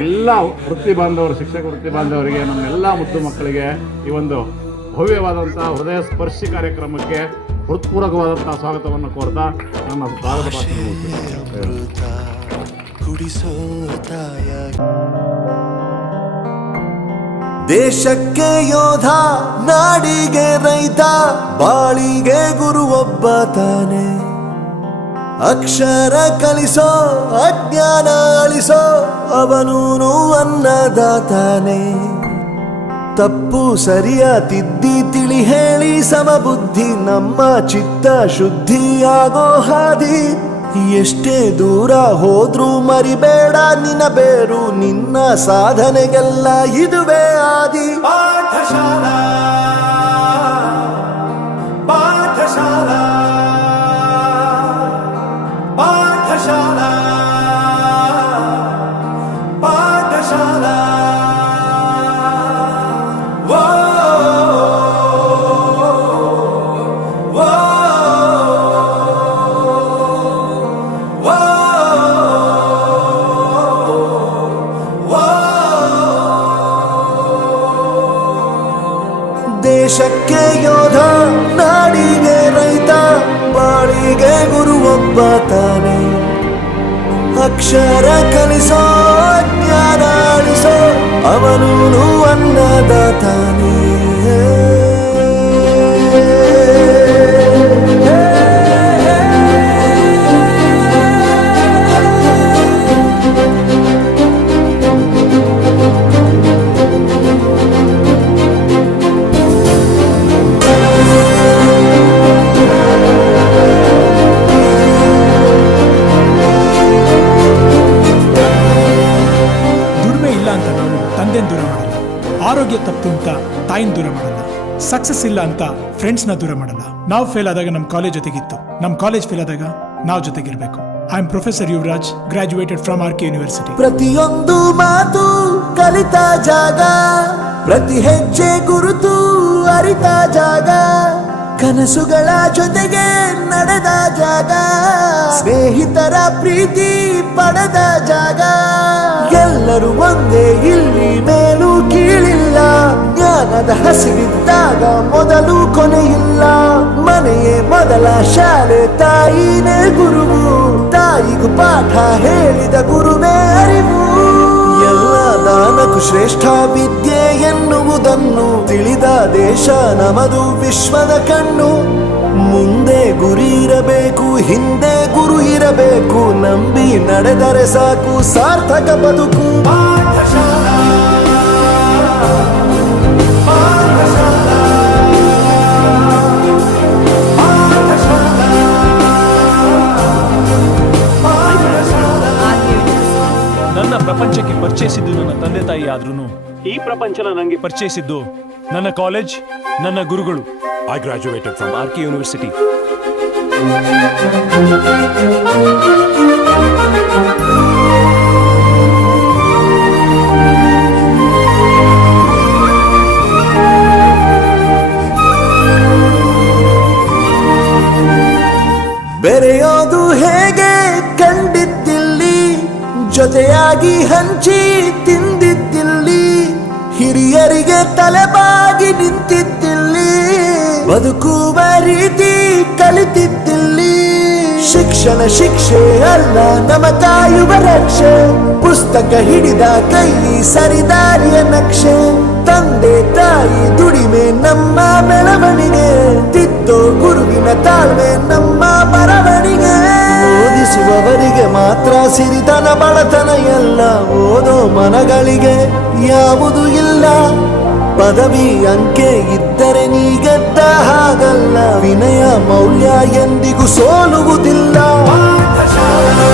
ಎಲ್ಲ ವೃತ್ತಿ ಬಾಂಧವರು, ಶಿಕ್ಷಕ ವೃತ್ತಿ ಬಾಂಧವರಿಗೆ, ನಮ್ಮೆಲ್ಲ ಮುದ್ದು ಮಕ್ಕಳಿಗೆ ಈ ಒಂದು ಭವ್ಯವಾದಂಥ ಹೃದಯ ಸ್ಪರ್ಶಿ ಕಾರ್ಯಕ್ರಮಕ್ಕೆ ಹೃತ್ಪೂರ್ವಕವಾದಂಥ ಸ್ವಾಗತವನ್ನು ಕೋರ್ತಾ ನನ್ನ ಸ್ವಾಗತ ದೇಶಕ್ಕೆ ಯೋಧ, ನಾಡಿಗೆ ರೈತ, ಬಾಳಿಗೆ ಗುರು ಒಬ್ಬ ತಾನೆ. ಅಕ್ಷರ ಕಲಿಸೋ, ಅಜ್ಞಾನ ಅಳಿಸೋ, ಅವನೂನು ಅನ್ನದಾತಾನೆ. ತಪ್ಪು ಸರಿಯ ತಿದ್ದಿ ತಿಳಿ ಹೇಳಿ ಸಮಬುದ್ಧಿ ನಮ್ಮ ಚಿತ್ತ ಶುದ್ಧಿಯಾಗೋ ಹಾದಿ. ಎಷ್ಟೇ ದೂರ ಹೋದ್ರೂ ಮರಿಬೇಡ ನಿನ್ನ ಬೇರು, ನಿನ್ನ ಸಾಧನೆಗೆಲ್ಲ ಇದುವೇ ಆದಿ. ಪಾಠಶಾಲಾ ಪಾಠಶಾಲಾ ಪಾಠಶಾಲಾ ಪಾಠಶಾಲಾ. ದೇಶಕ್ಕೆ ಯೋಧ, ನಾಡಿಗೆ ರೈತ, ಬಾಳಿಗೆ ಗುರು ಒಬ್ಬ ತಾನೆ. ಅಕ್ಷರ ಕಲಿಸೋ, ಜ್ಞಾನ ಅಳಿಸೋ, ಅವನೂನು ಅನ್ನದಾತಾನೆ. ದೂರ ಮಾಡಲ್ಲ, ಆರೋಗ್ಯ ತಪ್ಪು ಅಂತ ತಾಯಿನ ದೂರ ಮಾಡಲ್ಲ, ಸಕ್ಸಸ್ ಇಲ್ಲ ಅಂತ ಫ್ರೆಂಡ್ಸ್ ನ ದೂರ ಮಾಡಲ್ಲ. ನಾವು ಫೇಲ್ ಆದಾಗ ನಮ್ಮ ಕಾಲೇಜ್ ಜೊತೆಗಿತ್ತು, ನಮ್ಮ ಕಾಲೇಜ್ ಫೇಲ್ ಆದಾಗ ನಾವು ಜೊತೆಗಿರ್ಬೇಕು. I am professor Yuvaraj, graduated from R K university. ಪ್ರತಿಯೊಂದು ಮಾತು ಕಲಿತ ಜಾಗ, ಪ್ರತಿ ಹೆಜ್ಜೆ ಗುರುತು ಅರಿತ ಜಾಗ, ಕನಸುಗಳ ಜೊತೆಗೆ ನಡೆದ ಜಾಗ, ಸ್ನೇಹಿತರ ಪ್ರೀತಿ ಪಡೆದ ಜಾಗ. ಎಲ್ಲರೂ ಒಂದೇ, ಇಲ್ಲಿ ಮೇಲೂ ಕೀಳಿಲ್ಲ, ಜ್ಞಾನದ ಹಸಿವಿದ್ದಾಗ ಮೊದಲು ಕೊನೆಯಿಲ್ಲ. ಮನೆಯೇ ಮೊದಲ ಶಾಲೆ, ತಾಯಿನೇ ಗುರುವು, ತಾಯಿಗೂ ಪಾಠ ಹೇಳಿದ ಗುರುವೇ ಅರಿವು. ಎಲ್ಲ ದಾನಕ್ಕೂ ಶ್ರೇಷ್ಠ ವಿದ್ಯೆ ಎನ್ನುವುದನ್ನು ತಿಳಿದ ದೇಶ ನಮದು, ವಿಶ್ವದ ಕಣ್ಣು. ಮುಂದೆ ಗುರಿ ಇರಬೇಕು, ಹಿಂದೆ ಗುರು ಇರಬೇಕು, ನಂಬಿ ನಡೆದರೆ ಸಾಕು ಸಾರ್ಥಕ ಬದುಕು. ಪಾಠಶಾಲಾ ಪಾಠಶಾಲಾ ನನ್ನ ಪ್ರಪಂಚಕ್ಕೆ ಪರಿಚಯಿಸಿದ್ದು ನನ್ನ ತಂದೆ ತಾಯಿ ಆದ್ರೂ ಈ ಪ್ರಪಂಚನ ನನಗೆ ಪರಿಚಯಿಸಿದ್ದು ನನ್ನ ಕಾಲೇಜ್, ನನ್ನ ಗುರುಗಳು. I graduated from RK University. ಬೆರೆಯೋದು ಹೇಗೆ ಕಂಡಿದ್ದಿಲ್ಲಿ, ಜೊತೆಯಾಗಿ ಹಂಚಿ ತಿಂದಿದ್ದಿಲ್ಲಿ, ಹಿರಿಯರಿಗೆ ತಲೆಬಾಗಿ ನಿಂತಿದ್ದಿಲ್ಲಿ, ಬದುಕುವ ರೀತಿ ಕಲಿತಿದ್ದಿಲ್ಲಿ. ಶಿಕ್ಷಣ ಶಿಕ್ಷೆ ಅಲ್ಲ, ನಮ ಕಾಯುವ ರಕ್ಷೆ, ಪುಸ್ತಕ ಹಿಡಿದ ಕೈ ಸರಿದಾರಿಯ ನಕ್ಷೆ. ತಂದೆ ತಾಯಿ ದುಡಿಮೆ ನಮ್ಮ ಬೆಳವಣಿಗೆ, ತಿದ್ದೋ ಗುರುವಿನ ತಾಳ್ಮೆ ನಮ್ಮ ಬರವಣಿಗೆ. ಓದಿಸುವವರಿಗೆ ಮಾತ್ರ ಸಿರಿತನ ಬಡತನ ಎಲ್ಲ, ಓದೋ ಮನಗಳಿಗೆ ಯಾವುದು ಇಲ್ಲ. ಪದವಿ ಅಂಕೆ ಇದ್ದರೆ ನೀ ಗೆದ್ದ ಹಾಗಲ್ಲ, ವಿನಯ ಮೌಲ್ಯ ಎಂದಿಗೂ ಸೋಲುವುದಿಲ್ಲ. ಪಾಠಶಾಲಾ